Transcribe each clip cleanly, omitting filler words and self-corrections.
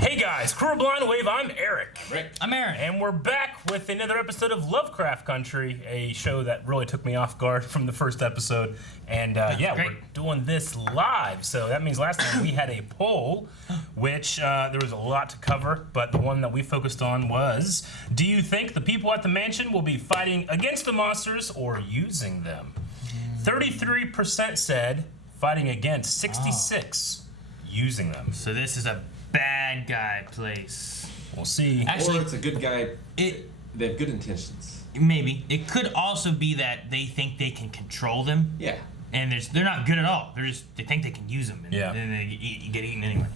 Hey guys, Crew of Blind Wave, I'm Eric. Rick. I'm Aaron. And we're back with another episode of Lovecraft Country, a show that really took me off guard from the first episode. And we're doing this live. So that means last time we had a poll, which there was a lot to cover, but the one that we focused on was, do you think the people at the mansion will be fighting against the monsters or using them? 33% said fighting against, 66 using them. So this is a bad guy place. We'll see. Actually, or it's a good guy. They have good intentions. Maybe. It could also be that they think they can control them. Yeah. And they're not good at all. They think they can use them. And then they get eaten anyway.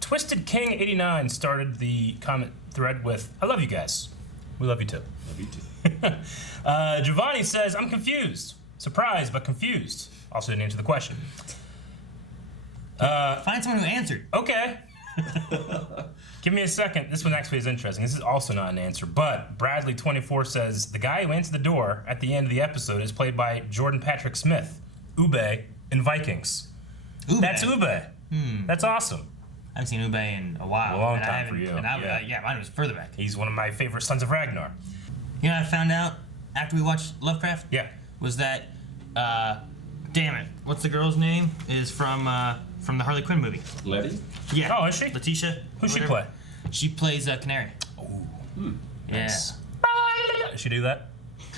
Twisted King 89 started the comment thread with, I love you guys. We love you too. Love you too. Giovanni says, I'm confused. Surprised, but confused. Also didn't answer the question. Find someone who answered. Okay. Give me a second. This one actually is interesting. This is also not an answer, but Bradley24 says, the guy who answered the door at the end of the episode is played by Jordan Patrick Smith, Ube in Vikings. Ube. That's Ube. That's awesome. I haven't seen Ube in a while. A long time for you. And mine was further back. He's one of my favorite Sons of Ragnar. You know what I found out after we watched Lovecraft? Yeah. Was that, damn it, what's the girl's name? Is from the Harley Quinn movie. Letty? Yeah. Oh, is she? Letitia. Who's she play? She plays Canary. Oh. Yeah. Nice. Does she do that?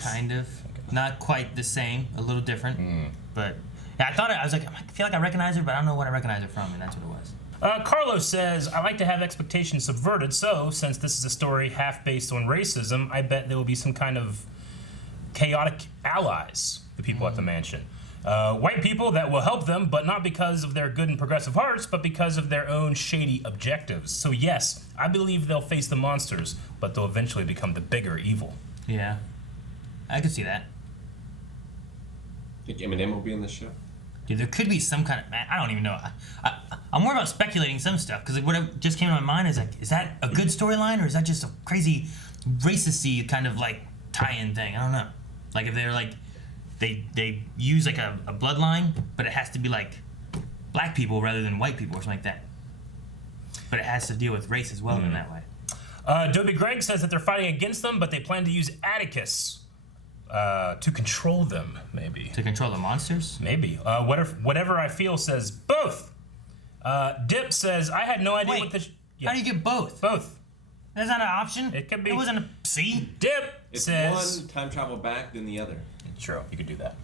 Kind of. Okay. Not quite the same. A little different. But yeah, I was like, I feel like I recognize her, but I don't know what I recognize her from, and that's what it was. Carlos says, I like to have expectations subverted, so since this is a story half based on racism, I bet there will be some kind of chaotic allies, the people at the mansion. White people that will help them, but not because of their good and progressive hearts, but because of their own shady objectives. So yes, I believe they'll face the monsters, but they'll eventually become the bigger evil. Yeah, I could see that. Think Eminem will be in this show? Dude, there could be some kind of, man, I don't even know. I'm more about speculating some stuff, because what just came to my mind is like, is that a good storyline, or is that just a crazy racist-y kind of like tie-in thing? I don't know. Like if they're like, they use like a bloodline, but it has to be like black people rather than white people or something like that. But it has to deal with race as well in that way. Dobie Greg says that they're fighting against them, but they plan to use Atticus to control them, maybe. To control the monsters? Maybe. Whatever I feel says both. Dip says, I had no idea what this... How do you get both? Both. That's not an option? It could be. It wasn't a C? Dip says... one time travel back than the other. True, you could do that.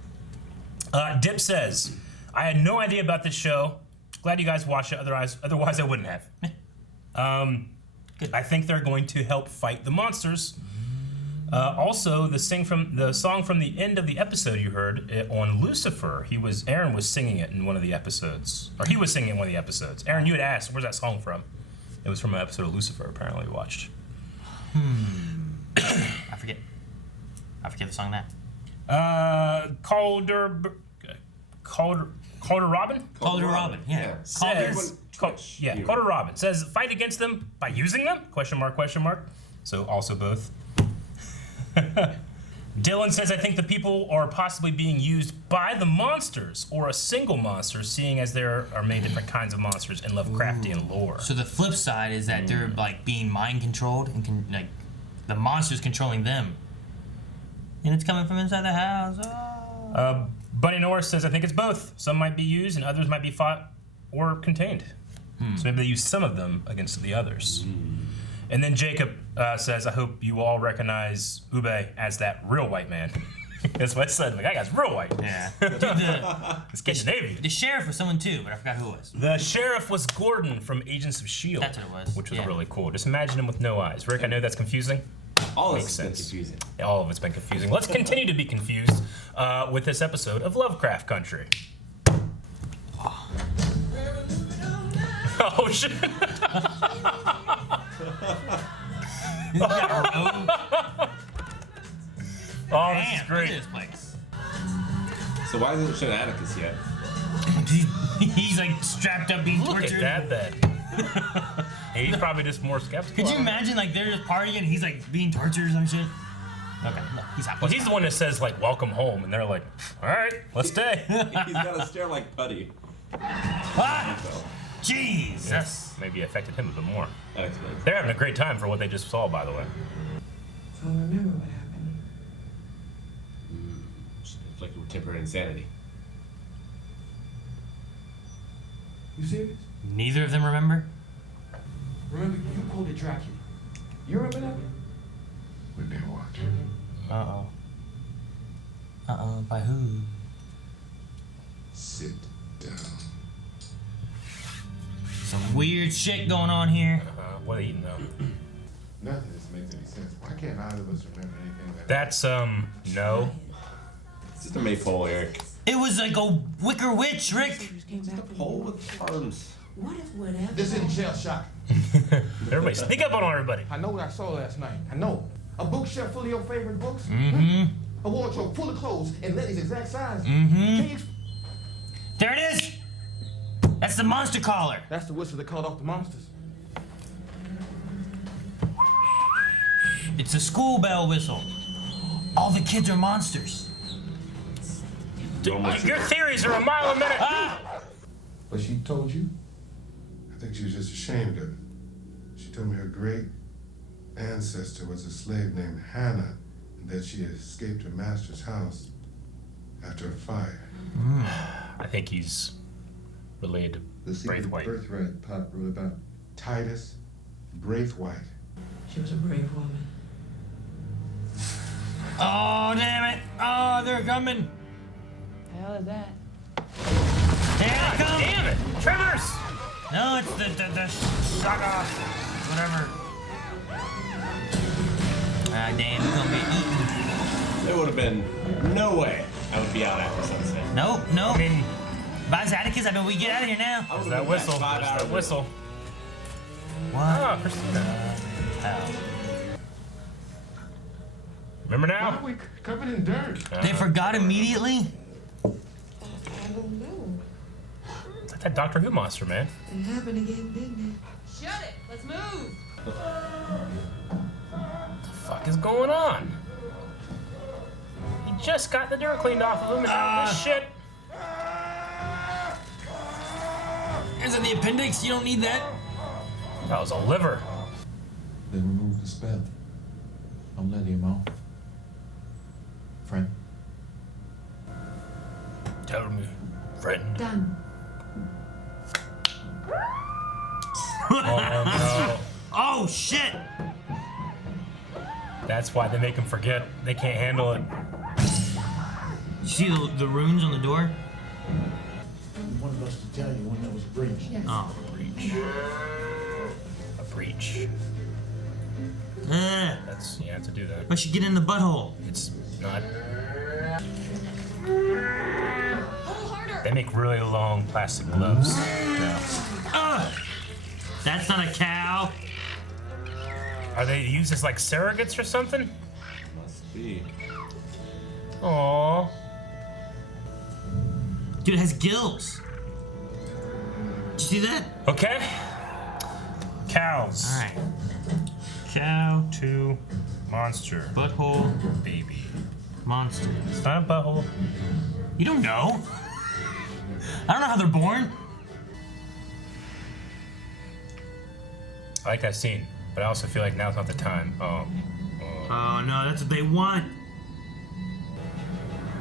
Dip says, I had no idea about this show. Glad you guys watched it, otherwise I wouldn't have. I think they're going to help fight the monsters. Also, the song from the end of the episode you heard on Lucifer, Aaron was singing it in one of the episodes. Or he was singing it in one of the episodes. Aaron, you had asked, where's that song from? It was from an episode of Lucifer, apparently, we watched. I forget the song that. Calder Robin? Calder Robin, yeah. Calder Robin says, fight against them by using them? Question mark. So also both. Dylan says, I think the people are possibly being used by the monsters or a single monster, seeing as there are many different kinds of monsters in Lovecraftian lore. So the flip side is that they're like being mind controlled and like the monsters controlling them. And it's coming from inside the house. Oh. Bunny Norris says, I think it's both. Some might be used and others might be fought or contained. So maybe they use some of them against the others. And then Jacob says, I hope you all recognize Ube as that real white man. That's what I said. Like, that guy's real white. Yeah. It's Scandinavian. The sheriff was someone too, but I forgot who it was. The sheriff was Gordon from Agents of S.H.I.E.L.D. That's what it was. Which was really cool. Just imagine him with no eyes. Rick, I know that's confusing. All of it's been confusing. Yeah, all of it's been confusing. Let's continue to be confused with this episode of Lovecraft Country. Oh, shit. Oh, this is great. Look at this place. So why isn't it showing Atticus yet? He's like strapped up being tortured. Look at that bed. He's probably just more skeptical. Could you imagine like they're just partying and he's like being tortured or some shit? Okay, no, he's happy. Well, he's the one that says like welcome home, and they're like, all right, let's stay. He's got a stare like Putty. Ah! Jesus. Maybe maybe affected him a bit more. That explains. They're having a great time for what they just saw, by the way. I don't remember what happened. Inflicted with temporary insanity. You serious? Neither of them remember? Remember, you quoted Dracula. You remember that? We've been watching. Uh-oh. Uh-oh, by who? Sit down. Some weird shit going on here. What are they eating though? Nothing just makes any sense. Why can't either of us remember anything that That's no. It's just a maypole, Eric. It was like a wicker witch, Rick. Came back to Pole with arms. What if whatever? This isn't shell shock. Everybody sneak up on everybody. I know what I saw last night. I know. A bookshelf full of your favorite books. Mm-hmm. A wardrobe full of clothes and Lenny's exact size. Mm-hmm. Can you There it is! That's the monster collar. That's the whistle that called off the monsters. It's a school bell whistle. All the kids are monsters. Your theories are a mile a minute. Ah! But she told you? I think she was just ashamed of it. She told me her great ancestor was a slave named Hannah, and that she had escaped her master's house after a fire. I think he's related The to secret Braithwaite. birthright Pop wrote about Titus Braithwaite. She was a brave woman. Oh, damn it. Oh, they're coming. The hell is that? Here they come. Damn it! Tremors! No, it's the shut off. Whatever. Ah, damn, we're gonna get eaten. There would have been no way I would be out after sunset. Nope, nope. I mean, Vice Atticus, I mean, we get out of here now. I there's would've that been whistle. back 5 There's hours that whistle. What? Ah, Christina. Hell. Remember Why now? are we covered in dirt? They forgot immediately? I don't know. It's like that Doctor Who monster, man. It happened again, didn't Shut it! Let's move! What the fuck is going on? He just got the dirt cleaned off of him and now this shit. Is it the appendix? You don't need that. That was a liver. Then remove the spell. Don't let him off. Friend. Tell me, friend. it? Done. Oh no. Oh, shit. That's why they make him forget. They can't handle it. You see the runes on the door? He wanted us to tell you when there was a breach. Yes. Oh, breach. A breach. That's, you have to do that. But she get in the butthole. It's not. Pull harder! They make really long plastic gloves. Yeah. That's not a cow. Are they used as like surrogates or something? Must be. Aww. Dude, it has gills. Did you see that? Okay. Cows. All right. Cow to monster. Butthole, Baby. monster. It's not a butthole. You don't know. I don't know how they're born. I like that scene, but I also feel like now's not the time. Oh. Oh no, that's what they want.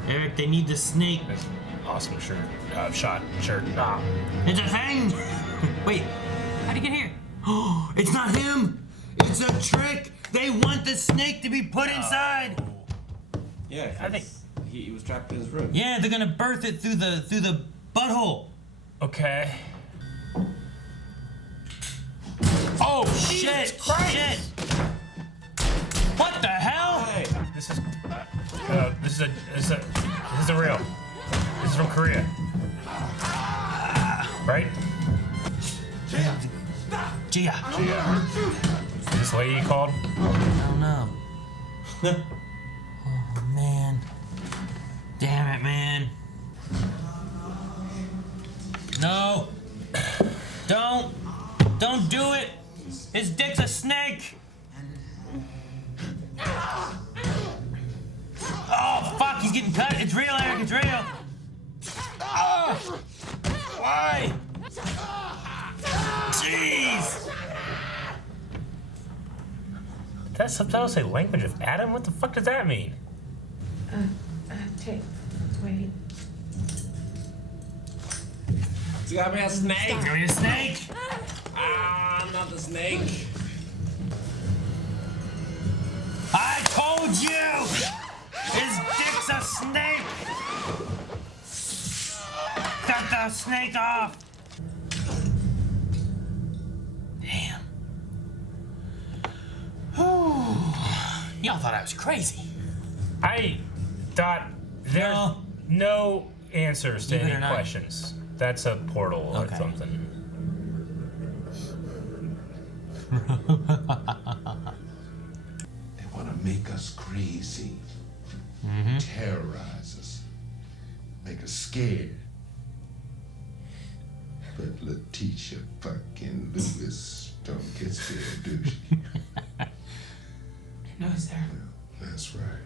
Eric, they need the snake. That's awesome shirt. Shot. Shirt. Ah. It's a thing. Wait, how'd he get here? Oh, it's not him. It's a trick. They want the snake to be put inside. Yeah, I think- he was trapped in his room. Yeah, they're gonna birth it through the butthole. Okay. Oh shit! Christ. Shit! What the hell? Hey, This is real. This is from Korea. Right? Gia. Is this lady you called? I don't know. Oh man. Damn it, man. No. Don't do it. His dick's a snake. Oh fuck, he's getting cut. It's real, Eric, it's real. Oh, why? Jeez. that subtitles say language of Adam? What the fuck does that mean? Wait. You got me a snake. Give me a snake. Ah, not the snake. I told you! His dick's a snake! Cut the snake off! Damn. Y'all thought I was crazy. I thought there's no answers to any questions. That's a portal or something. They want to make us crazy, terrorize us, make us scared. But Letitia fucking Lewis don't get scared, do she? No, sir. That's right.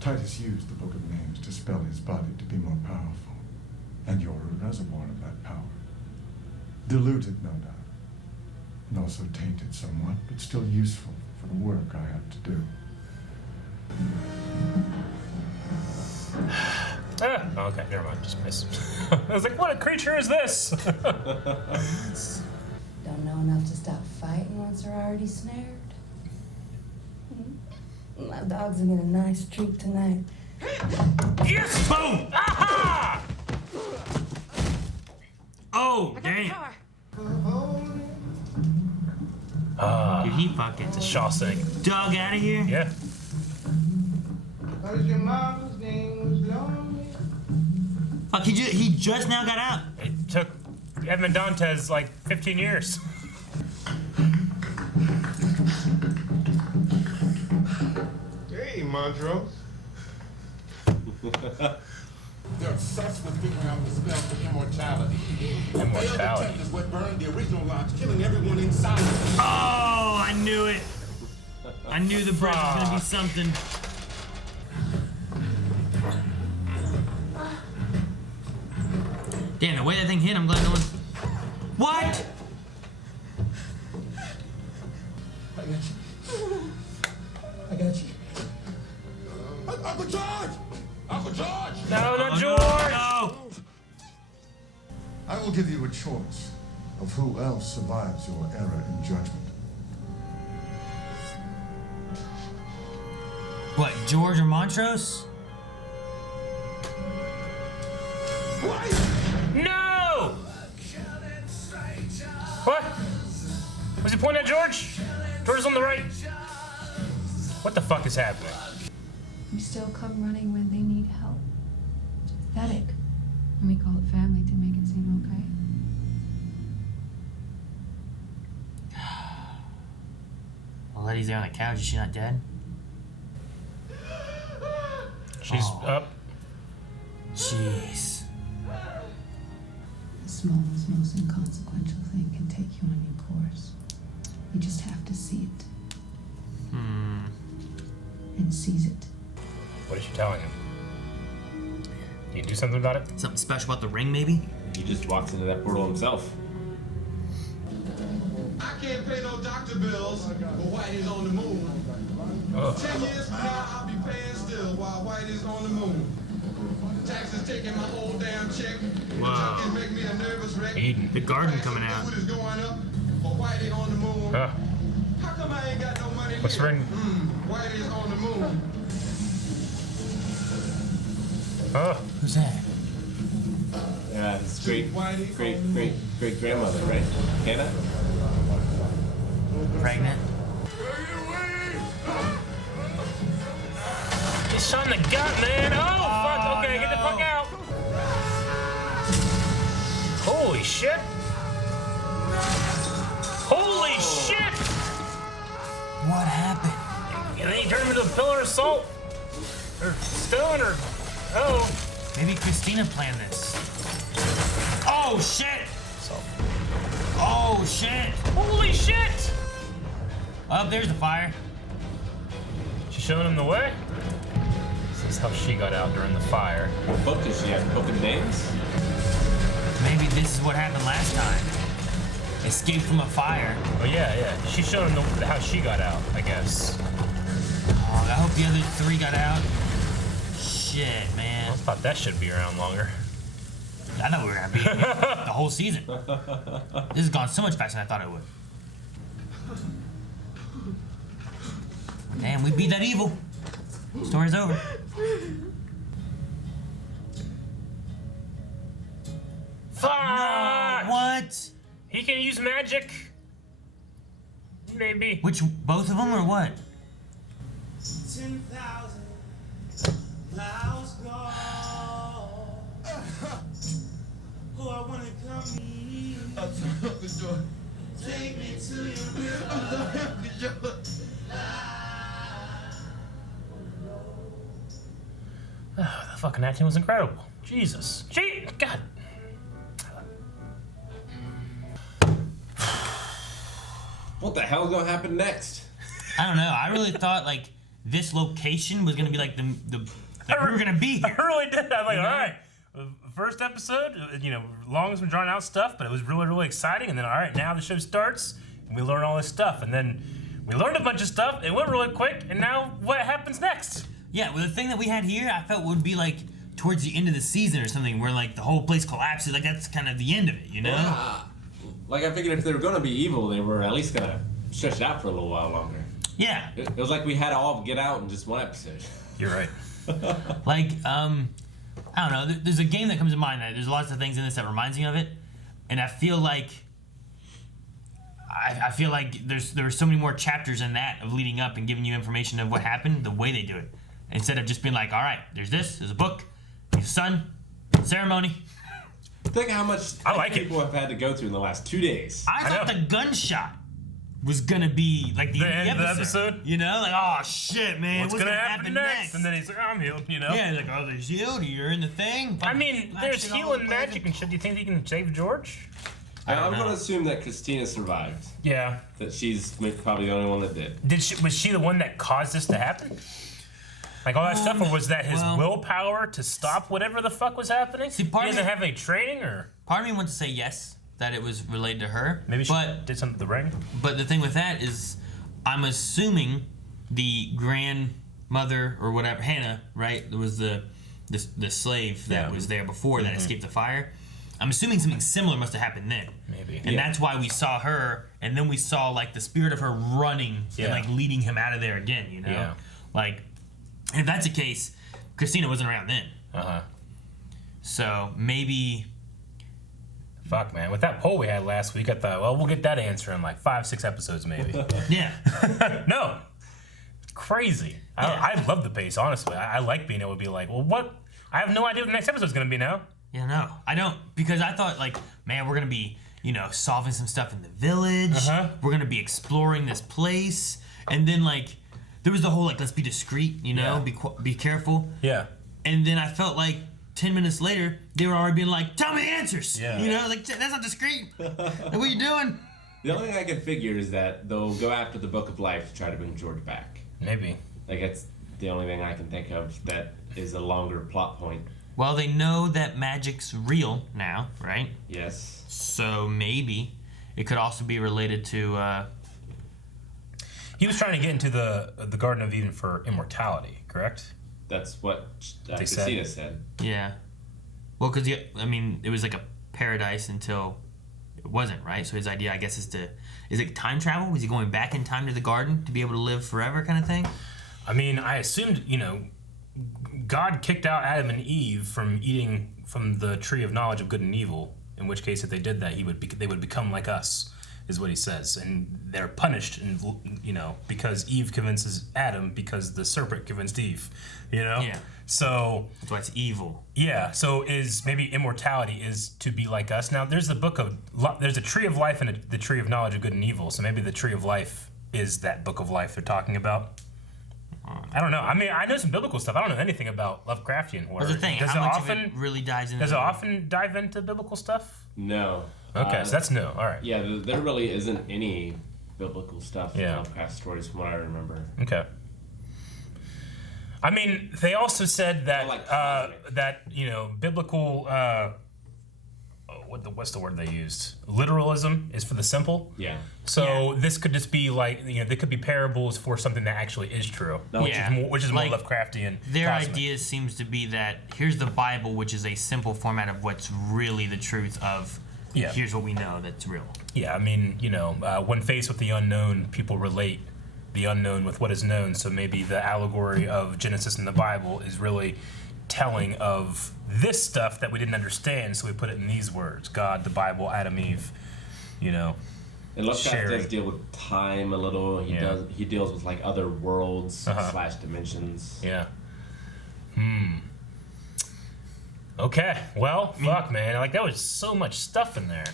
Titus used the Book of Names to spell his body to be more powerful. And you're a reservoir of that power. Diluted, no doubt. And also tainted somewhat, but still useful for the work I have to do. Okay, never mind. Just missed. I was like, what a creature is this? Don't know enough to stop fighting once they're already snared. My dogs will get a nice treat tonight. Yes! Boom! Aha! Oh, damn. Dude, he fucking It's a Shawshank. dug out of here. Yeah. Fuck, he just now got out. It took Edmond Dantes like 15 years. Hey, Montrose. They're obsessed with figuring out the spell for immortality. Immortality. Is what burned the original lodge, killing everyone inside. Oh, I knew it. I knew the bridge was gonna be something. Damn, the way that thing hit, I'm glad no one. What? I got you. Uncle George! Uncle George! No, not George! No. I will give you a choice of who else survives your error in judgment. What, George or Montrose? No! What? Was he pointing at George? George is on the right. What the fuck is happening? We still come running when they need help. Pathetic. And we call it family to make it seem okay. Well, Letty's there on the couch. Is she not dead? She's up. Jeez. The smallest, most inconsequential thing can take you on your course. You just have to see it. And seize it. What is she telling him? Can you do something about it? Something special about the ring, maybe? He just walks into that portal himself. I can't pay no doctor bills, but Whitey's on the moon. 10 years from now, I'll be paying still while Whitey's on the moon. Taxes taking my whole damn check. Wow. Junkies make me a nervous wreck. Eden. The garden coming out. Food is going up, but Whitey on the moon. How come I ain't got no money? What's her name? Whitey's on the moon. Who's that? Yeah, his great grandmother, right? Hannah? Pregnant? He's shot in the gut, man. Oh, fuck. Okay, get the fuck out. Holy shit. Holy shit. What happened? And then he turned him into a pillar of salt. Or stone, or... Oh. Maybe Christina planned this. Oh, shit! Salt. Oh, shit! Holy shit! Oh, there's the fire. She's showing him the way? This is how she got out during the fire. What book does she have? Book of Names? Maybe this is what happened last time. escaped from a fire. Oh yeah. She's showing how she got out, I guess. Oh, I hope the other 3 got out. Shit, man. I thought that should be around longer. I thought we were gonna be in the whole season. This has gone so much faster than I thought it would. Damn, we beat that evil. Story's over. Fuck! No, what? He can use magic. Maybe. Which, both of them or what? 10,000 miles gone. Oh, I wanna come in. Take me to your river. Oh, the fucking acting was incredible. Jesus. God. What the hell's gonna happen next? I don't know. I really thought like this location was gonna be like the like we were gonna be here. I really did. I was like, all right. First episode, long as we're drawing out stuff, but it was really, really exciting. And then, all right, now the show starts, and we learn all this stuff. And then we learned a bunch of stuff. It went really quick. And now what happens next? Yeah, well, the thing that we had here, I felt would be like towards the end of the season or something, where like the whole place collapses. Like that's kind of the end of it, you know? Like I figured if they were gonna be evil, they were at least gonna stretch it out for a little while longer. Yeah. It was like we had to all get out in just one episode. You're right. Like, I don't know. There's a game that comes to mind. There's lots of things in this that reminds me of it, and I feel like there were so many more chapters in that of leading up and giving you information of what happened. The way they do it, instead of just being like, all right, there's a book, there's a son, ceremony. Think how much people have had to go through in the last 2 days. I thought the gunshot was gonna be like the end of the episode. You know, like, oh shit, man, What's gonna happen next? And then he's like, I'm healed, you know? Yeah, he's like, oh, there's healed, you're in the thing. I mean, there's healing magic and shit. Do you think he can save George? I'm gonna assume that Christina survived. Yeah. That she's probably the only one that did. Was she the one that caused this to happen? Like all that stuff, or was that his willpower to stop whatever the fuck was happening? See, he doesn't have any training, or? Part of me wants to say yes, that it was related to her. Maybe she did something with the ring. But the thing with that is, I'm assuming the grandmother or whatever, Hannah, right? There was the slave that was there before that escaped the fire. I'm assuming something similar must have happened then. Maybe. And that's why we saw her, and then we saw like the spirit of her running and like leading him out of there again, you know? Yeah. Like, and if that's the case, Christina wasn't around then. So maybe. Fuck, man. With that poll we had last week, I thought, well, we'll get that answer in like 5-6 episodes, maybe. Yeah. No. Crazy. Yeah. I love the pace, honestly. I like being able to be like, well, what? I have no idea what the next episode's going to be now. Yeah, no. I don't. Because I thought, like, man, we're going to be, solving some stuff in the village. We're going to be exploring this place. And then, like, there was the whole, like, let's be discreet, be careful. Yeah. And then I felt like 10 minutes later, they were already being like, tell me answers. Yeah. Like, that's not discreet. Like, what are you doing? The only thing I can figure is that they'll go after the Book of Life to try to bring George back. Maybe. Like, that's the only thing I can think of that is a longer plot point. Well, they know that magic's real now, right? Yes. So maybe it could also be related to... He was trying to get into the Garden of Eden for immortality, correct? That's what Christina said. Yeah. Well, because, it was like a paradise until it wasn't, right? So his idea, I guess, is it time travel? Was he going back in time to the garden to be able to live forever kind of thing? I mean, I assumed, God kicked out Adam and Eve from eating from the tree of knowledge of good and evil, in which case if they did that, they would become like us, is what he says. And they're punished, because Eve convinces Adam because the serpent convinced Eve, Yeah. So that's why it's evil. Yeah. So maybe immortality is to be like us. Now there's there's a tree of life and the tree of knowledge of good and evil. So maybe the tree of life is that book of life they're talking about. I don't know. I mean, I know some biblical stuff. I don't know anything about Lovecraftian horror. That's the thing. How much of it really dives into? Does it often dive into biblical stuff? No. Okay, so that's new. All right. Yeah, there really isn't any biblical stuff in Lovecraft stories from what I remember. Okay. I mean, they also said that biblical what's the word they used? Literalism is for the simple. Yeah. So this could just be like, they could be parables for something that actually is true, which is more like, Lovecraftian. Their cosmic. idea seems to be that here's the Bible, which is a simple format of what's really the truth of. Yeah. Here's what we know that's real. Yeah, I mean, when faced with the unknown, people relate the unknown with what is known. So maybe the allegory of Genesis in the Bible is really telling of this stuff that we didn't understand, so we put it in these words: God, the Bible, Adam, Eve. And Lovecraft does deal with time a little. He deals with like other worlds / dimensions. Yeah. Okay. Well, fuck, man. Like, that was so much stuff in there.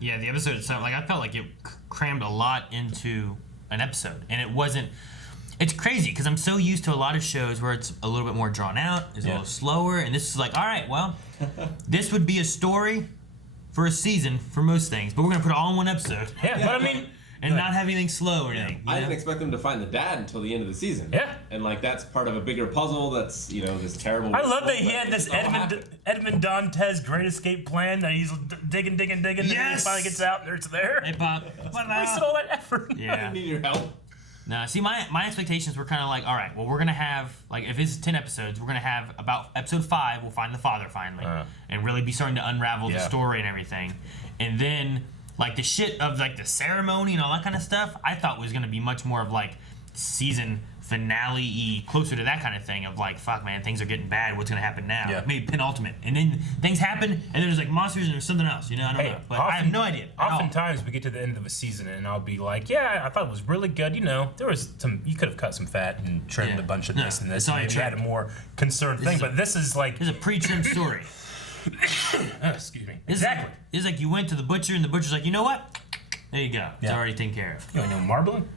Yeah, the episode itself, like, I felt like it crammed a lot into an episode, and it wasn't. It's crazy because I'm so used to a lot of shows where it's a little bit more drawn out, it's a little slower, and this is like, all right, well, this would be a story for a season for most things, but we're gonna put it all in one episode. Yeah, but I mean, and not have anything slow or anything. I didn't expect them to find the dad until the end of the season. Yeah. And like that's part of a bigger puzzle that's, this terrible. I love that he had this Edmond Dantes Great Escape plan that he's digging, and then he finally gets out and it's there. Hey, Bob. Wasted all that effort. Yeah. I need your help. No, see, my expectations were kind of like, all right, well, we're going to have, like, if it's 10 episodes, we're going to have about episode 5, we'll find the father finally, and really be starting to unravel the story and everything. And then, like, the shit of, like, the ceremony and all that kind of stuff, I thought was going to be much more of, like, season finale-y, closer to that kind of thing of, like, fuck, man, things are getting bad, what's going to happen now? Yeah. Maybe penultimate. And then things happen, and then there's, like, monsters and there's something else, I don't know. But I have no idea. Oftentimes we get to the end of a season and I'll be like, yeah, I thought it was really good. There was you could have cut some fat and trimmed a bunch of this and this. And maybe had a more concerned thing, but this is like... This is a pre-trimmed story. Excuse me. Exactly. It's like you went to the butcher and the butcher's like, you know what? There you go. It's already taken care of. You want no marbling?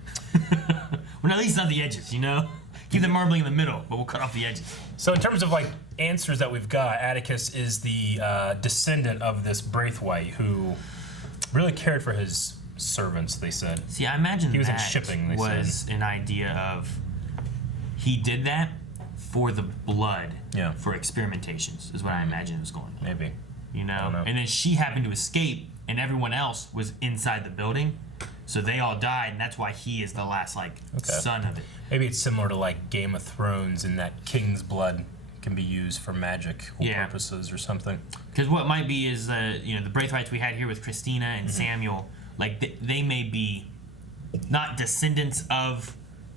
Well, at least not the edges, Keep the marbling in the middle, but we'll cut off the edges. So in terms of like answers that we've got, Atticus is the descendant of this Braithwaite who really cared for his servants, they said. See, I imagine he was that in shipping, they was an idea of he did that for the blood, for experimentations, is what I imagine was going on. Maybe. And then she happened to escape, and everyone else was inside the building. So they all died, and that's why he is the last, son of it. Maybe it's similar to, like, Game of Thrones in that king's blood can be used for magical purposes or something. Because what might be is, the Braithwaites we had here with Christina and Samuel, like, they may be not descendants of,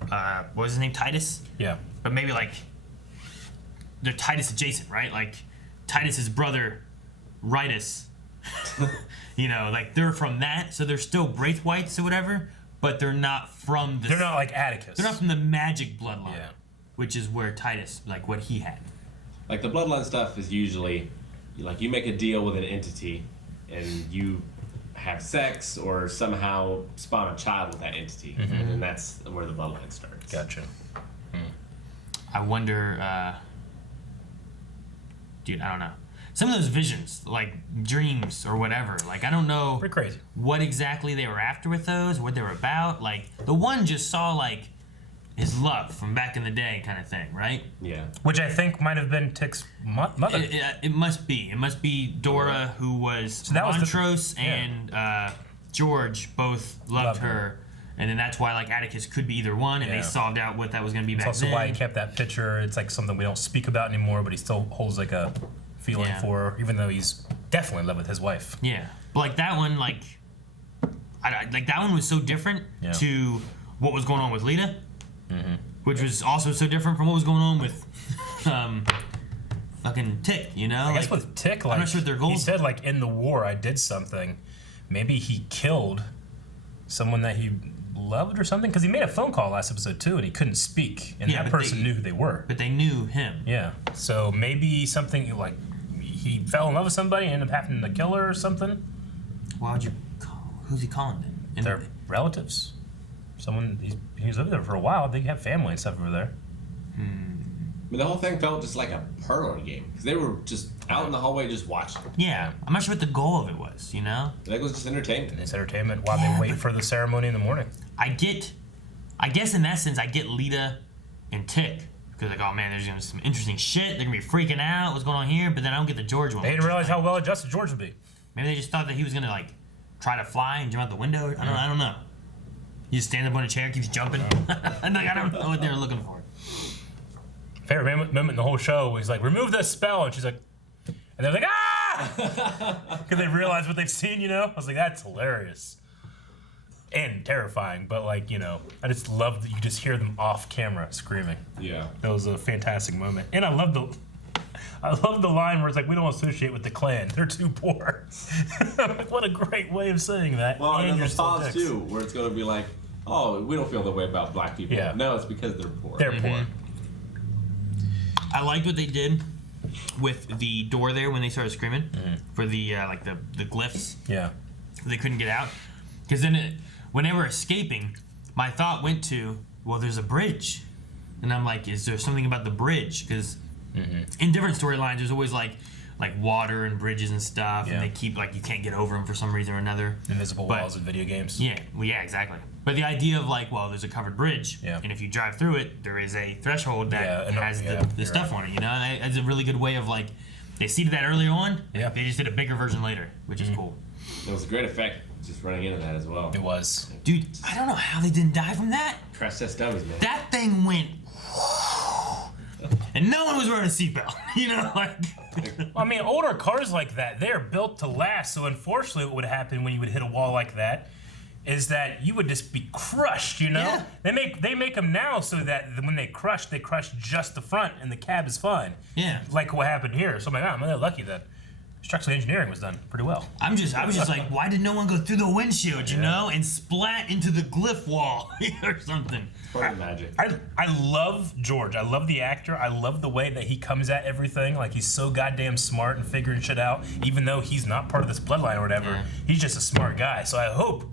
what was his name, Titus? Yeah. But maybe, like, they're Titus adjacent, right? Like, Titus's brother, Ritus... like they're from that, so they're still Braithwaites or whatever, but they're not from the... They're not like Atticus. They're not from the magic bloodline, which is where Titus, like what he had. Like the bloodline stuff is usually, like you make a deal with an entity, and you have sex or somehow spawn a child with that entity, and then that's where the bloodline starts. Gotcha. I wonder, dude, I don't know. Some of those visions, like dreams or whatever, like I don't know pretty crazy what exactly they were after with those, what they were about. Like the one just saw like his love from back in the day kind of thing, right? Yeah. Which I think might have been Tick's mother. It must be. It must be Dora, who was Montrose and George both loved her. And then that's why like Atticus could be either one, and they solved out what that was going to be back then. It's also why he kept that picture. It's like something we don't speak about anymore, but he still holds like a feeling for her, even though he's definitely in love with his wife. Yeah, but like that one, like that one was so different to what was going on with Lita, which was also so different from what was going on with fucking Tick. I guess with Tick, like, I'm not sure what their goals. He said like in the war I did something. Maybe he killed someone that he loved or something, because he made a phone call last episode too and he couldn't speak, and that person knew who they were. But they knew him. Yeah. So maybe something like he fell in love with somebody and ended up having to kill her or something. Why would you call? Who's he calling then? Their relatives. Someone he's lived there for a while. They have family and stuff over there. I mean, the whole thing felt just like a parlor game, because they were just out in the hallway just watching. Yeah, I'm not sure what the goal of it was, I think it was just entertainment. It's entertainment while they wait for the ceremony in the morning. I guess in that sense, I get Lita and Tick, because like, oh man, there's gonna be some interesting shit. They're gonna be freaking out. What's going on here? But then I don't get the George one. They didn't realize how well adjusted George would be. Maybe they just thought that he was gonna like try to fly and jump out the window. I don't know. You just stand up on a chair, keeps jumping. And like, I don't know what they were looking for. Favorite moment in the whole show was like, remove this spell, and she's like, and they're like, ah, because they realize what they've seen. I was like, that's hilarious and terrifying, but like, I just love that you just hear them off camera screaming. Yeah, that was a fantastic moment, and I love the line where it's like, we don't associate with the Klan; they're too poor. What a great way of saying that. Well, and there's a pause too, where it's going to be like, oh, we don't feel the way about black people. Yeah. No, it's because they're poor. They're poor. I liked what they did with the door there when they started screaming for the like the glyphs. Yeah, they couldn't get out, because then when they were escaping, my thought went to, well, there's a bridge, and I'm like, is there something about the bridge? Because in different storylines, there's always like water and bridges and stuff, and they keep like you can't get over them for some reason or another. Invisible walls in video games. Yeah, well, yeah, exactly. But the idea of like, well, there's a covered bridge, and if you drive through it, there is a threshold that has the stuff on it. And it's a really good way of like, they seeded that earlier on. Yeah. They just did a bigger version later, which is cool. It was a great effect just running into that as well. It was. Dude, I don't know how they didn't die from that. Crash test dummies, man. That thing went, and no one was wearing a seatbelt. I mean, older cars like that, they're built to last. So unfortunately, what would happen when you would hit a wall like that is that you would just be crushed. Yeah. They make them now so that when they crush just the front and the cab is fine. Yeah. Like what happened here. So I'm like, I'm really lucky that structural engineering was done pretty well. I was just like, why did no one go through the windshield, and splat into the glyph wall or something? Magic. I love George. I love the actor. I love the way that he comes at everything. Like, he's so goddamn smart and figuring shit out, even though he's not part of this bloodline or whatever. Yeah. He's just a smart guy. So I hope,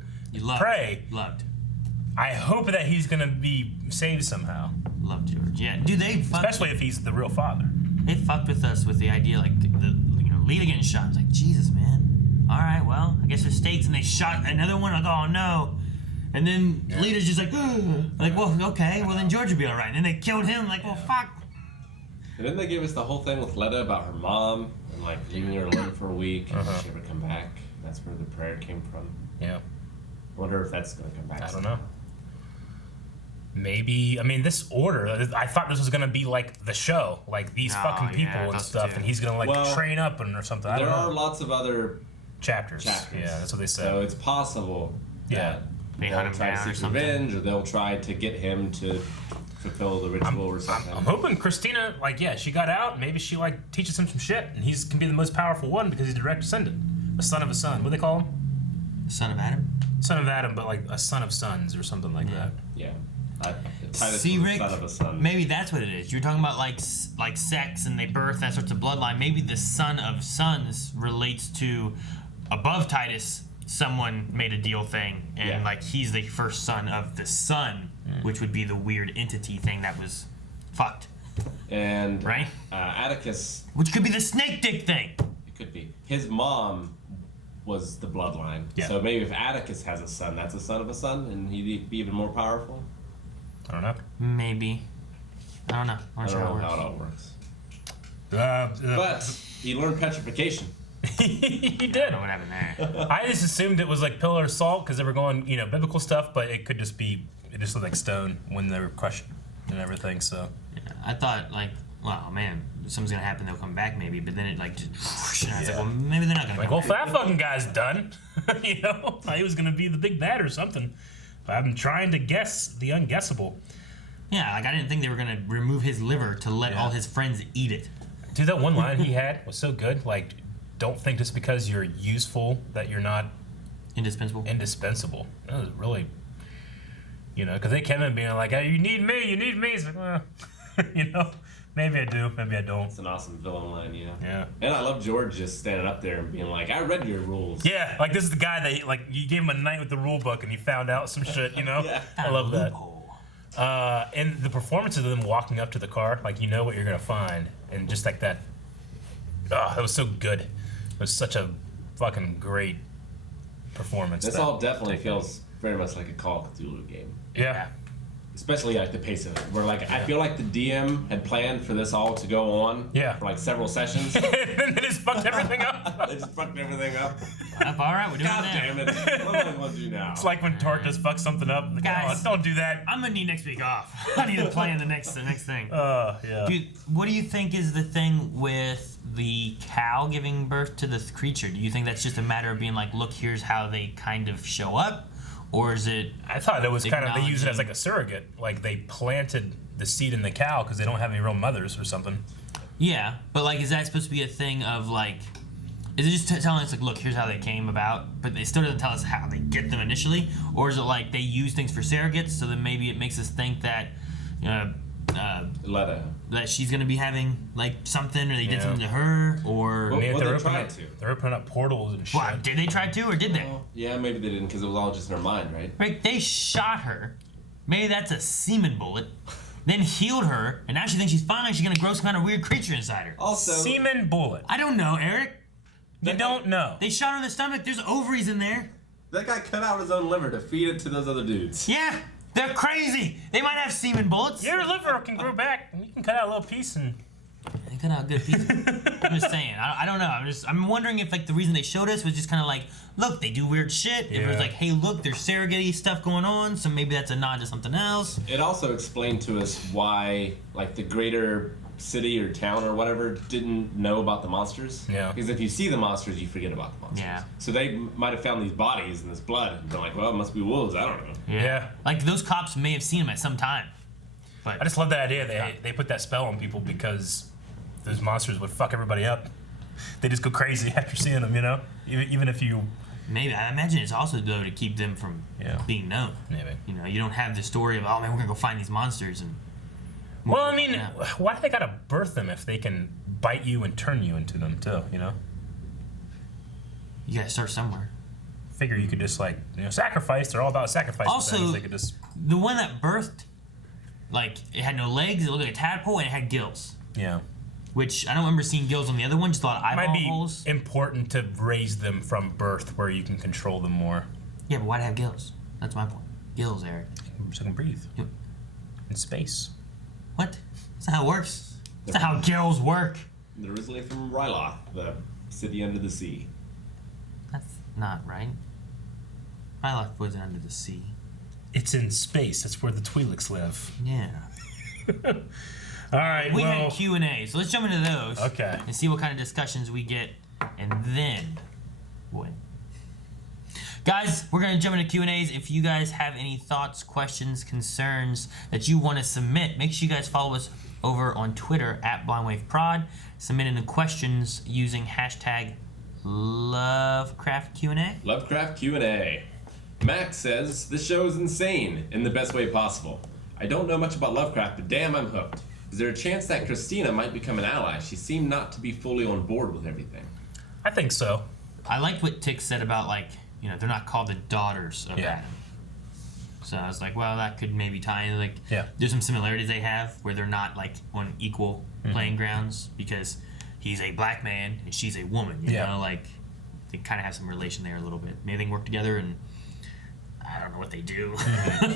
I hope that he's gonna be saved somehow. Love George. Yeah. Do they? Especially if he's the real father. They fucked with us with the idea, like the Lita getting shot. It's like, Jesus, man. All right, well, I guess there's stakes, and they shot another one. Like, oh no. And then Lita's just like, well, okay, well then George would be all right. And then they killed him. Like, well, fuck. And then they gave us the whole thing with Letta about her mom and like leaving her alone for a week. And she ever come back? That's where the prayer came from. Yeah. I wonder if that's gonna come back. I don't know. Maybe, I mean, this order, I thought this was going to be like the show, like these fucking people and stuff, and he's going to like train up or something. I don't know. There are lots of other chapters. Yeah, that's what they said. So it's possible that they'll try to seek revenge, or they'll try to get him to fulfill the ritual or something. I'm hoping Christina, like, she got out, maybe she like teaches him some shit, and he's can be the most powerful one because he's a direct descendant. A son of a son. What do they call him? Son of Adam? Son of Adam, but like a son of sons or something like that. Yeah. See, Rick, maybe that's what it is. You're talking about like sex and they birth that sorts of bloodline. Maybe the son of sons relates to above Titus. Someone made a deal thing, and like he's the first son of the son, which would be the weird entity thing that was fucked. And right, Atticus, which could be the snake dick thing. It could be. His mom was the bloodline. Yeah. So maybe if Atticus has a son, that's a son of a son, and he'd be even more powerful. I don't know. Maybe. I don't know. I don't know how it all works. But he learned petrification. He did. I don't know what happened there. I just assumed it was like pillar of salt because they were going, biblical stuff, but it could just be, it just looked like stone when they were crushed and everything. So I thought like, well, man, something's gonna happen. They'll come back maybe, but then it like just. And I was like, well, maybe they're not gonna. Like, come well, back. that fucking guy's done. He was gonna be the big bad or something. I'm trying to guess the unguessable. Yeah, like I didn't think they were gonna remove his liver to let all his friends eat it. Dude, that one line he had was so good. Like, don't think just because you're useful that you're not indispensable. Indispensable. That was really, because they came in being like, hey, you need me. It's like, well, maybe I do, maybe I don't. It's an awesome villain line, Yeah. And I love George just standing up there and being like, I read your rules. Yeah, like this is the guy that like you gave him a night with the rule book and he found out some shit, Yeah. I love that. And the performance of them walking up to the car, like what you're gonna find, and just like that. Oh, that was so good. It was such a fucking great performance. This all definitely feels very much like a Call of Cthulhu game. Yeah. Especially like the pace of it, where like I feel like the DM had planned for this all to go on for like several sessions. And they just fucked everything up. They just fucked everything up. All right, we're doing God it damn it! What am I gonna do now? It's like when Torque just fucks something up. Like, Guys, don't do that. I'm gonna need next week off. I need to plan the next thing. Yeah. Dude, what do you think is the thing with the cow giving birth to the creature? Do you think that's just a matter of being like, look, here's how they kind of show up? Or is it... I thought it was kind of, they use it as like a surrogate. Like they planted the seed in the cow because they don't have any real mothers or something. Yeah, but like, is that supposed to be a thing of like... Is it just telling us like, look, here's how they came about, but it still doesn't tell us how they get them initially? Or is it like they use things for surrogates, so then maybe it makes us think that... that she's gonna be having like something, or they did something to her, or Maybe they're opening up portals and shit. What, did they try to, or did they? Yeah, maybe they didn't because it was all just in her mind, right? Right, they shot her. Maybe that's a semen bullet. Then healed her, and now she thinks she's fine. She's gonna grow some kind of weird creature inside her. Also, semen bullet. I don't know, Eric. You don't know. They shot her in the stomach. There's ovaries in there. That guy cut out his own liver to feed it to those other dudes. Yeah. They're crazy. They might have semen bullets. Your liver can grow back, and you can cut out a little piece and. They cut out a good piece. I'm just saying. I don't know. I'm wondering if like the reason they showed us was just kind of like, look, they do weird shit. If it was like, hey, look, there's surrogate stuff going on, so maybe that's a nod to something else. It also explained to us why like the greater city or town or whatever didn't know about the monsters. Yeah. Because if you see the monsters, you forget about the monsters. Yeah. So they might have found these bodies and this blood and been like, well, it must be wolves. I don't know. Yeah. Like those cops may have seen them at some time. But I just love that idea. They put that spell on people because those monsters would fuck everybody up. They just go crazy after seeing them, you know? Even if you... Maybe. I imagine it's also, though, to keep them from being known. Maybe. You know, you don't have the story of, oh, man, we're going to go find these monsters. And well, I mean, why do they gotta birth them if they can bite you and turn you into them, too, you know? You gotta start somewhere. Figure you could just, like, you know, sacrifice. They're all about sacrifice. Also, they could just... the one that birthed, like, it had no legs, it looked like a tadpole, and it had gills. Yeah. Which, I don't remember seeing gills on the other one, just a lot of eyeball holes. Might be important to raise them from birth where you can control them more. Yeah, but why'd it have gills? That's my point. Gills, Eric. So I can breathe. Yep. In space. What? That's not how it works. That's not how gills work. They're originally from Ryloth, the city under the sea. That's not right. Ryloth was under the sea. It's in space. That's where the Twi'leks live. Yeah. All right, we had Q&A, so let's jump into those. Okay. And see what kind of discussions we get, and then guys, we're gonna jump into Q&As. If you guys have any thoughts, questions, concerns that you want to submit, make sure you guys follow us over on Twitter at BlindWaveProd. Submit in the questions using hashtag Lovecraft Q&A. Lovecraft Q&A. Max says, this show is insane in the best way possible. I don't know much about Lovecraft, but damn, I'm hooked. Is there a chance that Christina might become an ally? She seemed not to be fully on board with everything. I think so. I liked what Tick said about, like, you know, they're not called the daughters of Adam. So I was like, well, that could maybe tie in, like, there's some similarities they have where they're not, like, on equal playing grounds because he's a black man and she's a woman, you know, like, they kind of have some relation there a little bit. Maybe they can work together, and I don't know what they do.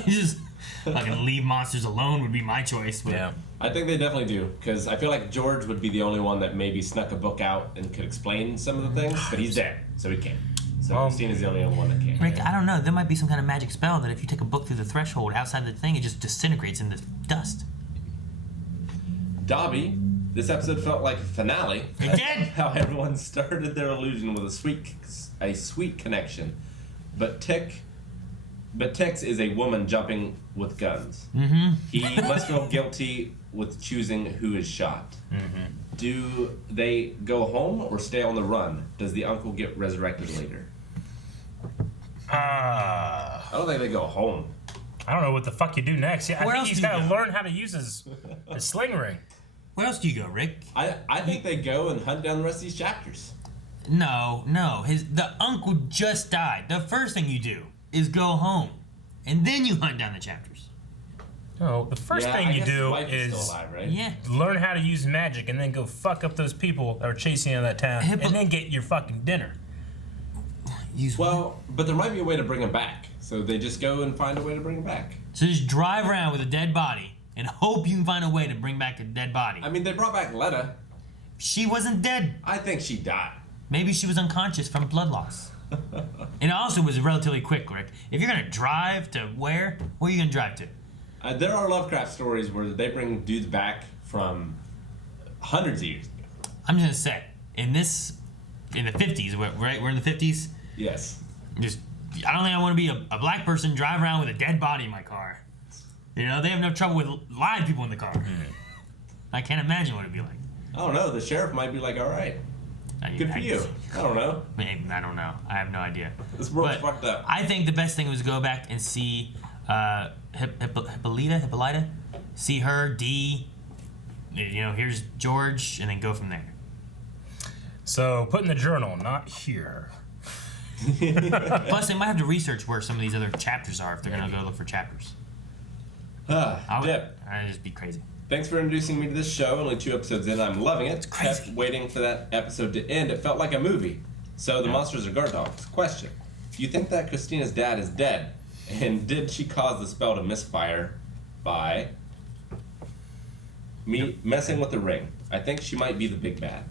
Just fucking leave monsters alone would be my choice. But I think they definitely do, because I feel like George would be the only one that maybe snuck a book out and could explain some of the things, but he's dead, so he can't. So Christina's the only one that can. Rick, I don't know. There might be some kind of magic spell that if you take a book through the threshold outside the thing, it just disintegrates into dust. Dobby, this episode felt like a finale. It did! How everyone started their illusion with a sweet connection. But Tix is a woman jumping with guns. Mm-hmm. He must feel guilty with choosing who is shot. Mm-hmm. Do they go home or stay on the run? Does the uncle get resurrected later? I don't think they go home. I don't know what the fuck you do next. Yeah, I think he's got to learn how to use his sling ring. Where else do you go, Rick? I think they go and hunt down the rest of these chapters. No. The uncle just died. The first thing you do is go home, and then you hunt down the chapters. No, the first thing you do is still alive, right? learn how to use magic and then go fuck up those people that are chasing you out of that town and then get your fucking dinner. But there might be a way to bring him back. So they just go and find a way to bring it back. So just drive around with a dead body and hope you can find a way to bring back a dead body. I mean, they brought back Letta. She wasn't dead. I think she died. Maybe she was unconscious from blood loss. And it also was relatively quick, Rick. If you're gonna drive to where are you gonna drive to? There are Lovecraft stories where they bring dudes back from hundreds of years ago. I'm just gonna say, in the 50s, right? We're in the 50s? Yes. I don't think I want to be a black person drive around with a dead body in my car. You know, they have enough trouble with live people in the car. I can't imagine what it'd be like. I don't know. The sheriff might be like, all right. Good for you. I don't know. Maybe, I don't know. I have no idea. This world's fucked up. I think the best thing was go back and see Hippolyta, see her, Dee, you know, here's George, and then go from there. So, put in the journal, not here. Plus, they might have to research where some of these other chapters are if they're going to go look for chapters. I'd just be crazy. Thanks for introducing me to this show. Only 2 episodes in, I'm loving it. It's crazy. Kept waiting for that episode to end. It felt like a movie. So the monsters are guard dogs. Question: do you think that Christina's dad is dead? And did she cause the spell to misfire by messing with the ring? I think she might be the big bad.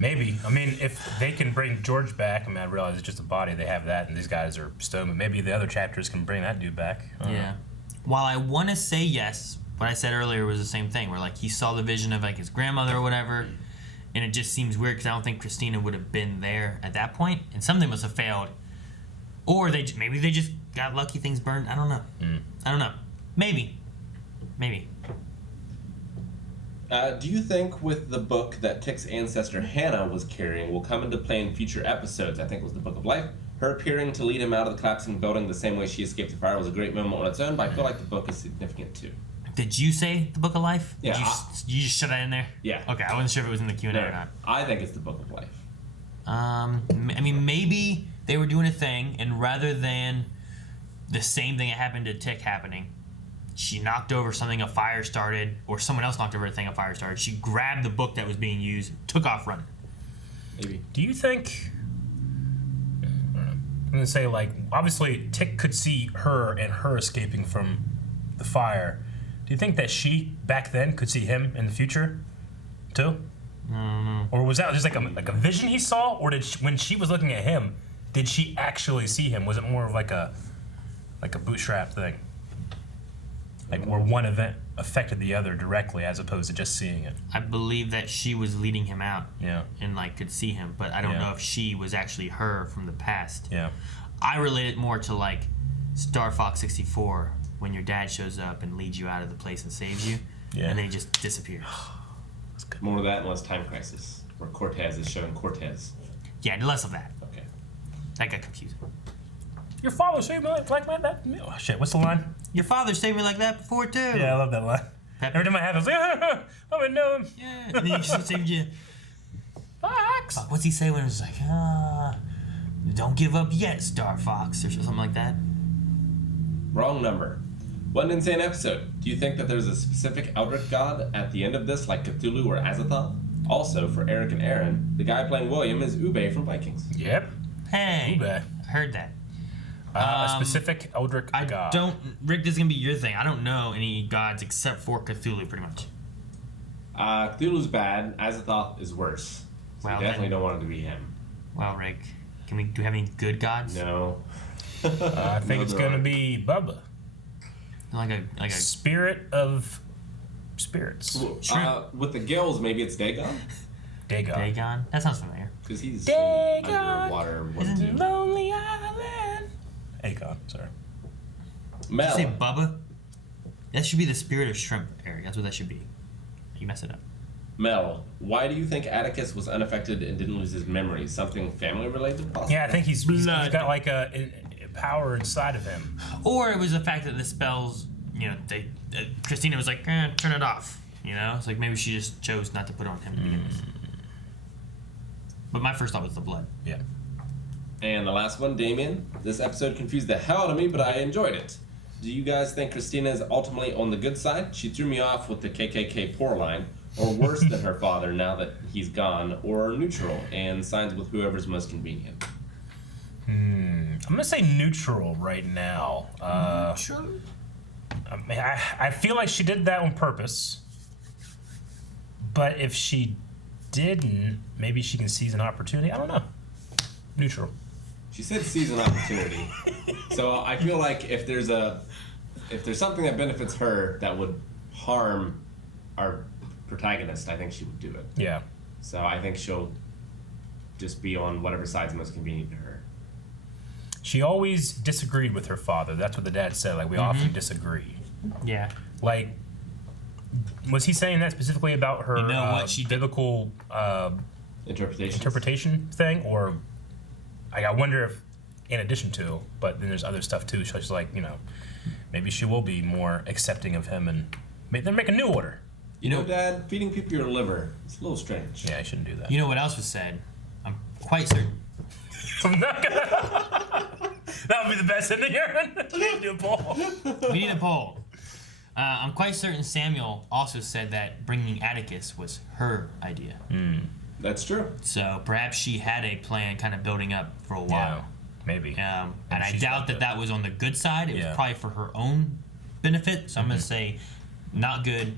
Maybe. I mean, if they can bring George back, I mean, I realize it's just a body. They have that, and these guys are stoned. But maybe the other chapters can bring that dude back. Yeah. While I want to say yes, what I said earlier was the same thing, where like he saw the vision of like his grandmother or whatever, and it just seems weird because I don't think Christina would have been there at that point, and something must have failed, or maybe they just got lucky, things burned. I don't know. I don't know. Maybe. Do you think with the book that Tick's ancestor Hannah was carrying will come into play in future episodes? I think it was the Book of Life. Her appearing to lead him out of the collapsing building the same way she escaped the fire was a great moment on its own, but I feel like the book is significant too. Did you say the Book of Life? Yeah. You just shove that in there? Yeah. Okay, I wasn't sure if it was in the Q&A or not. I think it's the Book of Life. I mean, maybe they were doing a thing, and rather than the same thing that happened to Tick happening, she knocked over something, a fire started, or someone else knocked over a thing, a fire started. She grabbed the book that was being used, took off running. Maybe. Do you think... I'm going to say, like, obviously Tick could see her and her escaping from the fire. Do you think that she, back then, could see him in the future, too? Or was that just like a vision he saw? Or when she was looking at him, did she actually see him? Was it more of like a bootstrap thing? Like where one event affected the other directly as opposed to just seeing it? I believe that she was leading him out. Yeah. And like could see him, but I don't know if she was actually her from the past. Yeah. I relate it more to like Star Fox 64 when your dad shows up and leads you out of the place and saves you, and then he just disappears. More of that and less Time Crisis, where Cortez is showing Cortez. Yeah, less of that. Okay. That got confusing. Your father saved me like that? Oh, shit, what's the line? Your father saved me like that before, too. Yeah, I love that line. Every time I have it, I was like, I would know him. Yeah, and then he just saved you. Fox! What's he say when it was like, don't give up yet, Star Fox, or something like that? Wrong number. One insane episode. Do you think that there's a specific Eldritch god at the end of this, like Cthulhu or Azathoth? Also, for Eric and Aaron, the guy playing William is Ube from Vikings. Yep. Hey, Ube. I heard that. A specific Eldritch god. Rick, this is going to be your thing. I don't know any gods except for Cthulhu, pretty much. Cthulhu's bad. Azathoth is worse. So you definitely don't want it to be him. Well, Rick, do we have any good gods? No. I think it's going to be Bubba. Like a spirit of spirits. With the gills, maybe it's Dagon? Dagon? That sounds familiar. Because he's Dagon underwater. is a lonely island. Aegon, sorry. Mel. Did you say Bubba? That should be the spirit of shrimp, Eric. That's what that should be. You messed it up. Mel, why do you think Atticus was unaffected and didn't lose his memory? Something family related, possibly? Yeah, I think he's got like a power inside of him. Or it was the fact that the spells, Christina was like, turn it off. It's like maybe she just chose not to put it on him to begin with. But my first thought was the blood. Yeah. And the last one, Damien. This episode confused the hell out of me, but I enjoyed it. Do you guys think Christina is ultimately on the good side? She threw me off with the KKK poor line, or worse than her father now that he's gone, or neutral and sides with whoever's most convenient. I'm gonna say neutral right now. Neutral? I feel like she did that on purpose. But if she didn't, maybe she can seize an opportunity. I don't know. Neutral. She said seize an opportunity. So I feel like if there's something that benefits her that would harm our protagonist, I think she would do it. Yeah. So I think she'll just be on whatever side's most convenient to her. She always disagreed with her father. That's what the dad said. Like, we often disagree. Yeah. Like, was he saying that specifically about her what she biblical interpretation thing? Or I wonder if, in addition to, but then there's other stuff too. She's like, maybe she will be more accepting of him and then make a new order. You know, Dad, feeding people your liver, it's a little strange. Yeah, I shouldn't do that. You know what else was said? I'm quite certain. I'm not gonna. That would be the best ending here. We need to do a poll. We need a poll. I'm quite certain Samuel also said that bringing Atticus was her idea. That's true. So perhaps she had a plan kind of building up for a while. Yeah, maybe. And I doubt that was on the good side. It was probably for her own benefit. So I'm going to say not good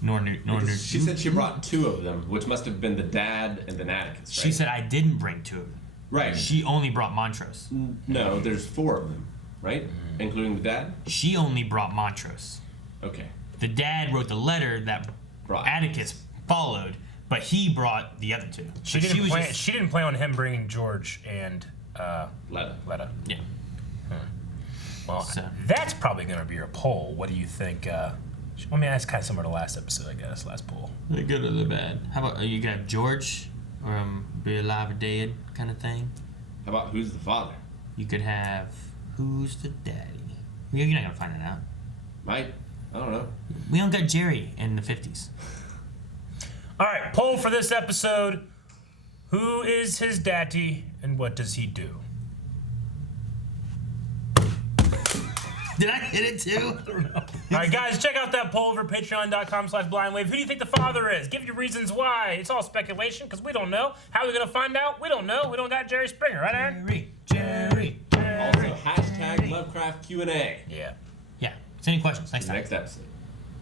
nor neutral. She said she brought 2 of them, which must have been the dad and then Atticus, right? She said I didn't bring 2 of them. Right. She only brought Montrose. No, there's 4 of them, right? Including the dad? She only brought Montrose. Okay. The dad wrote the letter that Atticus followed, but he brought the other 2. She didn't plan on him bringing George and Letta. Yeah. Well, that's probably going to be your poll. What do you think? I mean, that's kind of similar to last episode, I guess. Last poll. The good or the bad? How about you got George, or be alive or dead kind of thing? How about who's the father? You could have who's the daddy. You're not gonna find that out. Might. I don't know. We don't got Jerry in the 50s. All right, poll for this episode. Who is his daddy and what does he do? Did I hit it too? I don't know. All right, guys, check out that poll over patreon.com/blindwave. Who do you think the father is? Give your reasons why. It's all speculation because we don't know. How are we going to find out? We don't know. We don't got Jerry Springer, right, Aaron? Jerry. Also, #Lovecraft Q&A. Yeah. Yeah. Send any questions next time. Next episode.